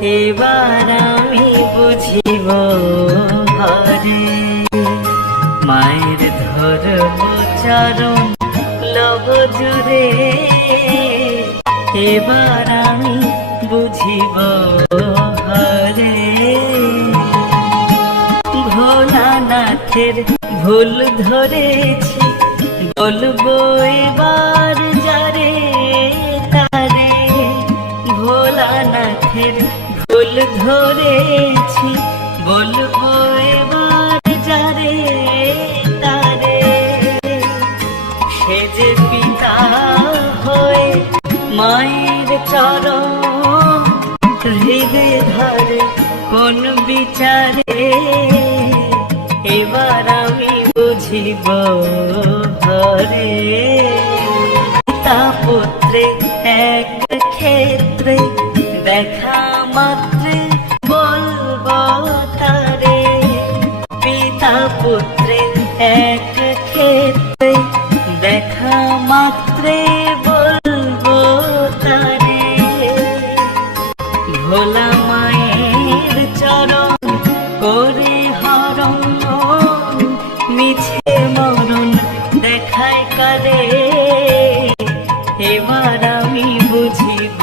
এবার আমি বুঝিব হরে। মায়ের ধরব চরণ লব জুড়ে, এবার আমি বুঝিব হরে। ভোলানাথের ভুল ধরেছি, বলবো এবার যারে তারে। ভোলানাথের ভুল ধরেছি, বলবো এবার যারে তারে। সে যে পিতা হয়ে মায়ের চরণ হৃদয়ে ধরে কোন বিচারে, এবার আমি বুঝিব হরে। পিতা পুত্রে এক ক্ষেত্রে, দেখা মাত্রে বলবো তারে। পিতা পুত্রে এক ক্ষেত্রে, দেখা মাত্রে বলবো তারে। ভোলা মায়ের চরণ করে হরণ, মিছে মরণ দেখায় কালে, এবার আমি বুঝিব